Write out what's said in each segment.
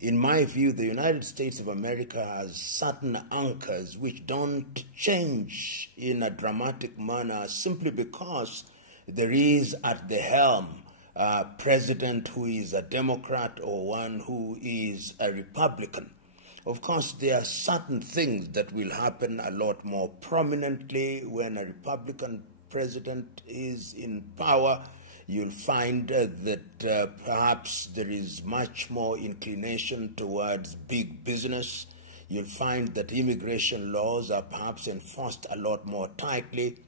In my view, the United States of America has certain anchors which don't change in a dramatic manner simply because there is at the helm a president who is a Democrat or one who is a Republican. Of course, there are certain things that will happen a lot more prominently when a Republican president is in power. You'll find that perhaps there is much more inclination towards big business. You'll find that immigration laws are perhaps enforced a lot more tightly.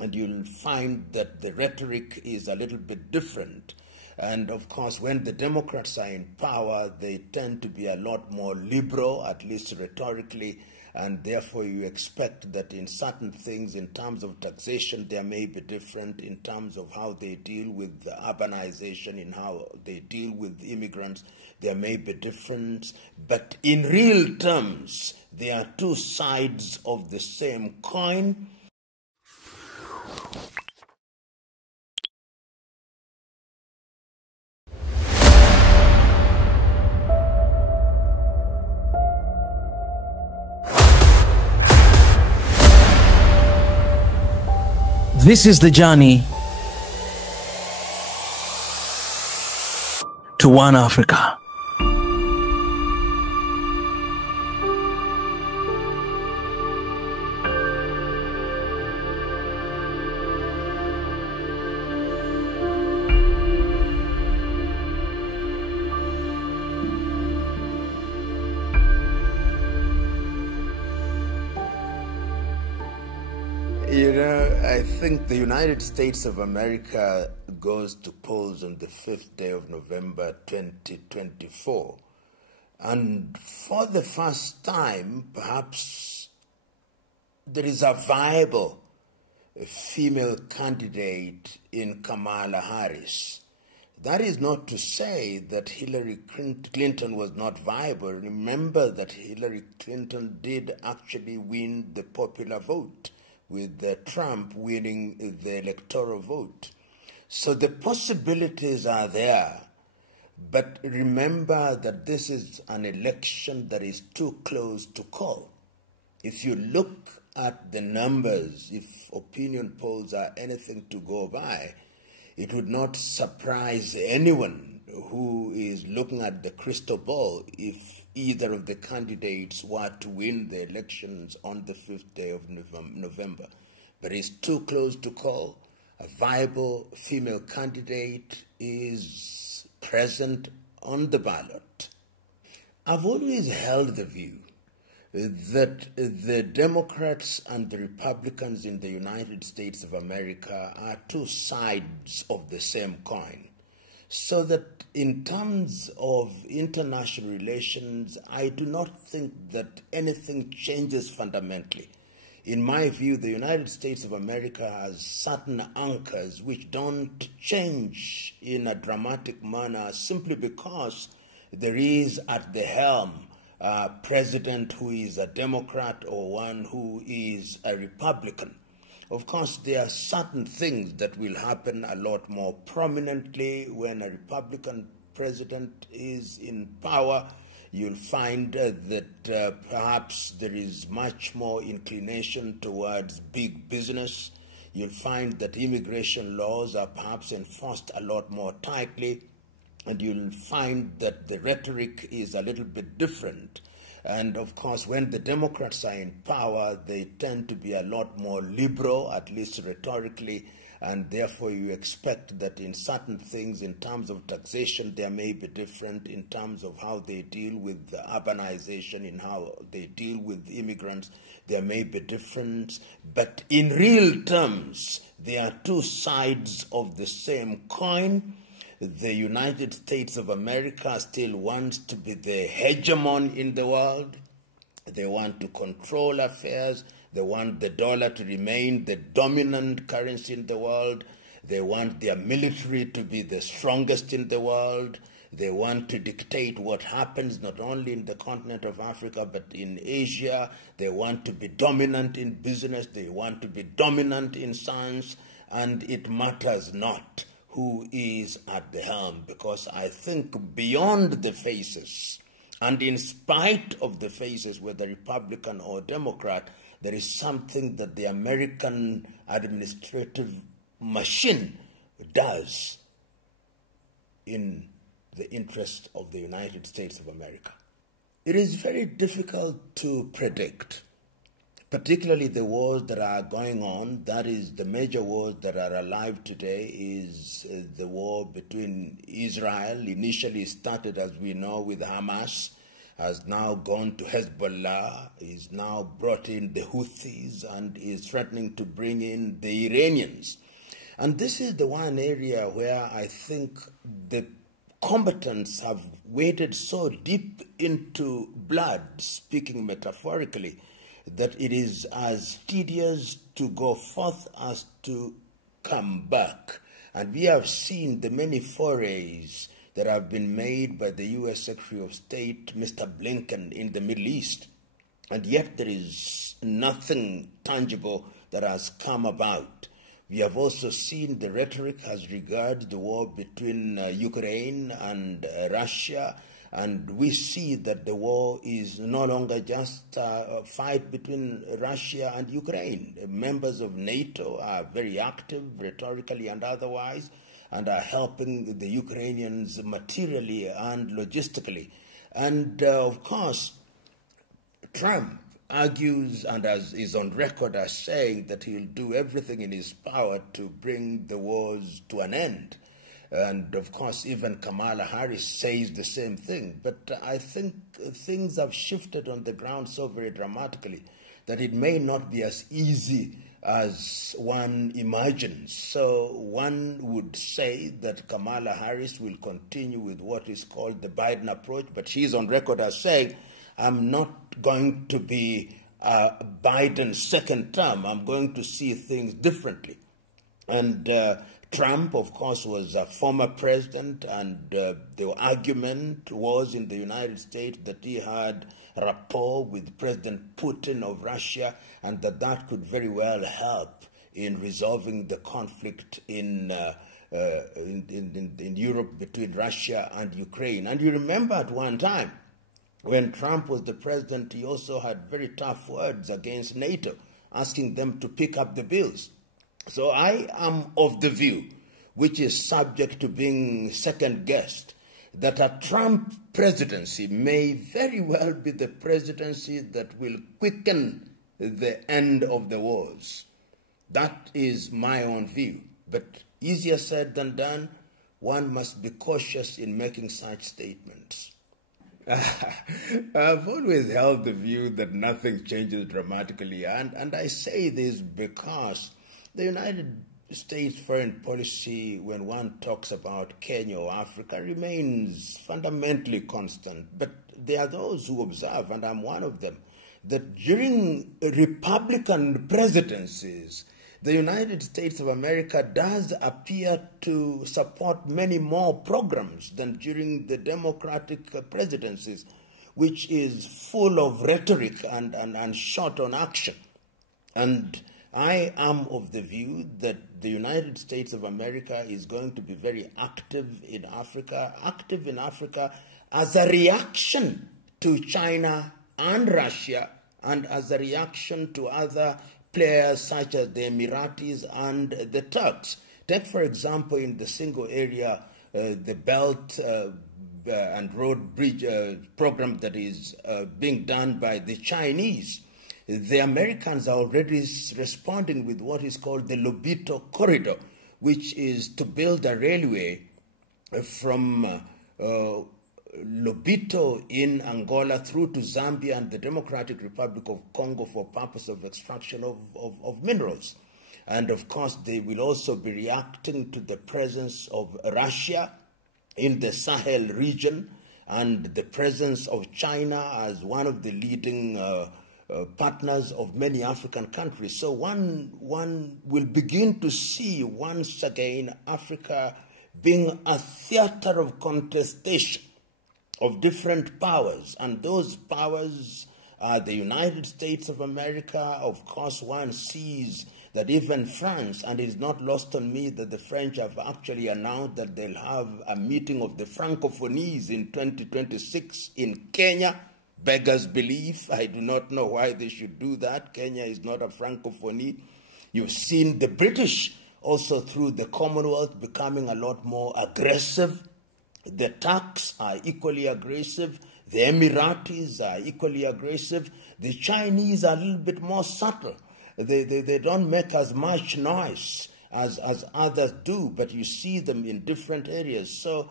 And you'll find that the rhetoric is a little bit different. And of course, when the Democrats are in power, they tend to be a lot more liberal, at least rhetorically, and therefore you expect that in certain things, in terms of taxation, there may be different in terms of how they deal with the urbanization, in how they deal with immigrants, there may be difference. But in real terms, there are two sides of the same coin. This is the journey to One Africa. You know, I think the United States of America goes to polls on the 5th day of November 2024. And for the first time, perhaps there is a viable female candidate in Kamala Harris. That is not to say that Hillary Clinton was not viable. Remember that Hillary Clinton did actually win the popular vote, with Trump winning the electoral vote. So the possibilities are there. But remember that this is an election that is too close to call. If you look at the numbers, if opinion polls are anything to go by, it would not surprise anyone who is looking at the crystal ball if either of the candidates were to win the elections on the 5th day of November. But it's too close to call. A viable female candidate is present on the ballot. I've always held the view that the Democrats and the Republicans in the United States of America are two sides of the same coin. So that in terms of international relations, I do not think that anything changes fundamentally. In my view, the United States of America has certain anchors which don't change in a dramatic manner simply because there is at the helm a president who is a Democrat or one who is a Republican. Of course, there are certain things that will happen a lot more prominently when a Republican president is in power. You'll find that perhaps there is much more inclination towards big business. You'll find that immigration laws are perhaps enforced a lot more tightly. And you'll find that the rhetoric is a little bit different. And of course, when the Democrats are in power, they tend to be a lot more liberal, at least rhetorically, and therefore you expect that in certain things, in terms of taxation, there may be different in terms of how they deal with the urbanization, in how they deal with immigrants, there may be difference. But in real terms, there are two sides of the same coin. The United States of America still wants to be the hegemon in the world. They want to control affairs. They want the dollar to remain the dominant currency in the world. They want their military to be the strongest in the world. They want to dictate what happens not only in the continent of Africa but in Asia. They want to be dominant in business. They want to be dominant in science. And it matters not who is at the helm, because I think beyond the faces And in spite of the faces, whether Republican or Democrat, there is something that the American administrative machine does in the interest of the United States of America. It is very difficult to predict, particularly the wars that are going on. That is, the major wars that are alive today is the war between Israel. Initially started, as we know, with Hamas, has now gone to Hezbollah, is now brought in the Houthis, and is threatening to bring in the Iranians. And this is the one area where I think the combatants have waded so deep into blood, speaking metaphorically, that it is as tedious to go forth as to come back. And we have seen the many forays that have been made by the U.S. Secretary of State, Mr. Blinken, in the Middle East. And yet there is nothing tangible that has come about. We have also seen the rhetoric as regards the war between Ukraine and Russia, and we see that the war is no longer just a fight between Russia and Ukraine. Members of NATO are very active, rhetorically and otherwise, and are helping the Ukrainians materially and logistically. And of course, Trump argues and is on record as saying that he'll do everything in his power to bring the wars to an end. And of course, even Kamala Harris says the same thing. But I think things have shifted on the ground so very dramatically that it may not be as easy as one imagines. So one would say that Kamala Harris will continue with what is called the Biden approach, but she's on record as saying, I'm not going to be Biden's second term. I'm going to see things differently. And Trump, of course, was a former president, and the argument was in the United States that he had rapport with President Putin of Russia, and that could very well help in resolving the conflict in Europe between Russia and Ukraine. And you remember at one time, when Trump was the president, he also had very tough words against NATO, asking them to pick up the bills. So I am of the view, which is subject to being second-guessed, that a Trump presidency may very well be the presidency that will quicken the end of the wars. That is my own view. But easier said than done, one must be cautious in making such statements. I've always held the view that nothing changes dramatically, and I say this because the United States foreign policy, when one talks about Kenya or Africa, remains fundamentally constant. But there are those who observe, and I'm one of them, that during Republican presidencies, the United States of America does appear to support many more programs than during the Democratic presidencies, which is full of rhetoric and short on action. And I am of the view that the United States of America is going to be very active in Africa as a reaction to China and Russia, and as a reaction to other players such as the Emiratis and the Turks. Take, for example, in the single area, the Belt and Road Bridge program that is being done by the Chinese. The Americans are already responding with what is called the Lobito Corridor, which is to build a railway from Lobito in Angola through to Zambia and the Democratic Republic of Congo for purpose of extraction of minerals. And of course, they will also be reacting to the presence of Russia in the Sahel region and the presence of China as one of the leading partners of many African countries. So one will begin to see once again Africa being a theater of contestation of different powers, and those powers are the United States of America. Of course, one sees that even France, and it's not lost on me that the French have actually announced that they'll have a meeting of the Francophonies in 2026 in Kenya. Beggars belief. I do not know why they should do that. Kenya is not a Francophonie. You've seen the British also through the Commonwealth becoming a lot more aggressive. The Turks are equally aggressive. The Emiratis are equally aggressive. The Chinese are a little bit more subtle. They don't make as much noise as others do, but you see them in different areas. So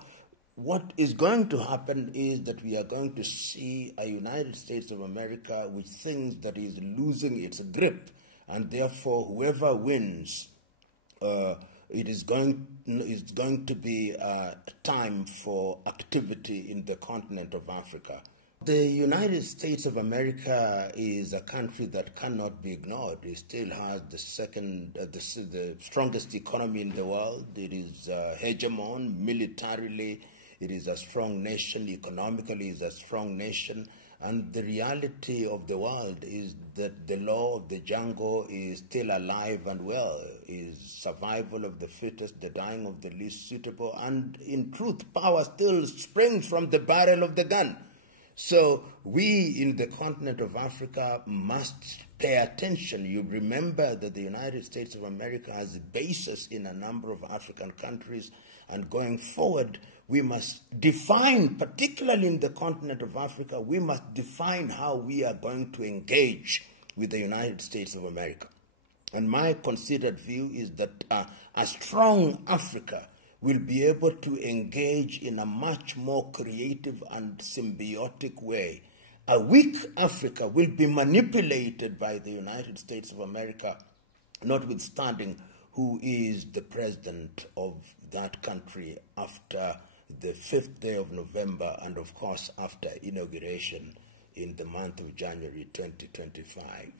what is going to happen is that we are going to see a United States of America which thinks that is losing its grip, and therefore whoever wins, it is going to be a time for activity in the continent of Africa. The United States of America is a country that cannot be ignored. It still has the strongest economy in the world. It is hegemon militarily. It is a strong nation. Economically, it is a strong nation. And the reality of the world is that the law of the jungle is still alive and well, is survival of the fittest, the dying of the least suitable, and in truth, power still springs from the barrel of the gun. So we in the continent of Africa must pay attention. You remember that the United States of America has bases in a number of African countries, and going forward, we must define, particularly in the continent of Africa, we must define how we are going to engage with the United States of America. And my considered view is that a strong Africa will be able to engage in a much more creative and symbiotic way. A weak Africa will be manipulated by the United States of America, notwithstanding who is the president of that country after the 5th day of November, and of course after inauguration in the month of January 2025.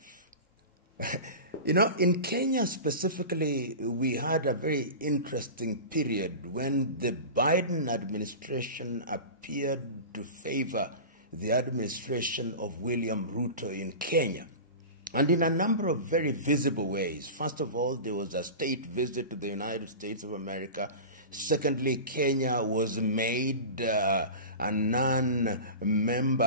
You know, in Kenya specifically, we had a very interesting period when the Biden administration appeared to favor the administration of William Ruto in Kenya, and in a number of very visible ways. First of all, there was a state visit to the United States of America. Secondly, Kenya was made a non-member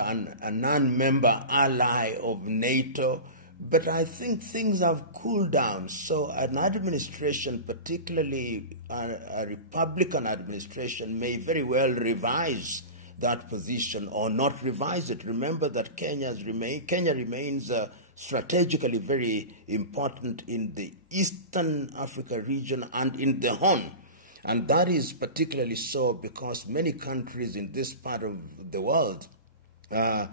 ally of NATO. But I think things have cooled down. So an administration, particularly a Republican administration, may very well revise that position or not revise it. Remember that Kenya remains strategically very important in the Eastern Africa region and in the Horn. And that is particularly so because many countries in this part of the world are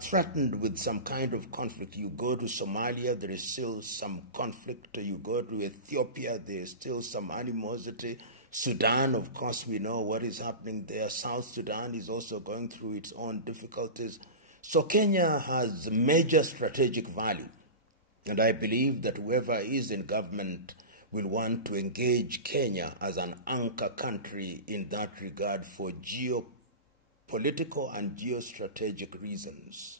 threatened with some kind of conflict. You go to Somalia, there is still some conflict. You go to Ethiopia, there is still some animosity. Sudan, of course, we know what is happening there. South Sudan is also going through its own difficulties. So Kenya has major strategic value. And I believe that whoever is in government will want to engage Kenya as an anchor country in that regard for geopolitical and geostrategic reasons.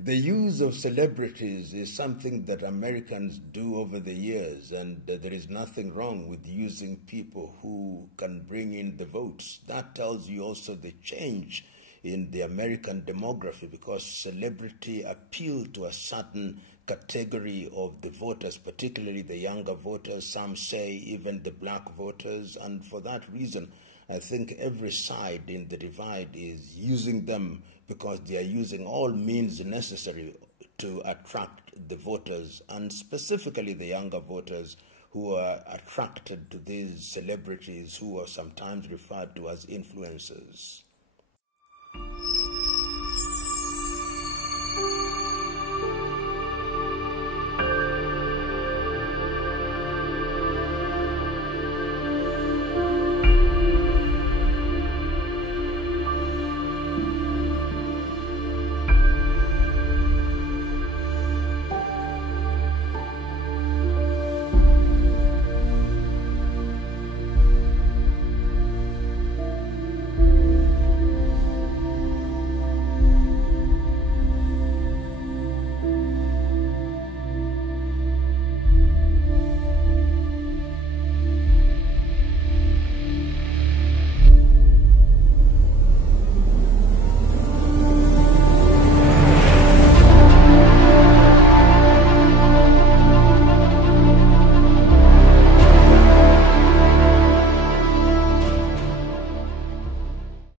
The use of celebrities is something that Americans do over the years, and there is nothing wrong with using people who can bring in the votes. That tells you also the change in the American demography, because celebrity appeal to a certain category of the voters, particularly the younger voters, some say even the black voters, and for that reason, I think every side in the divide is using them because they are using all means necessary to attract the voters, and specifically the younger voters who are attracted to these celebrities who are sometimes referred to as influencers.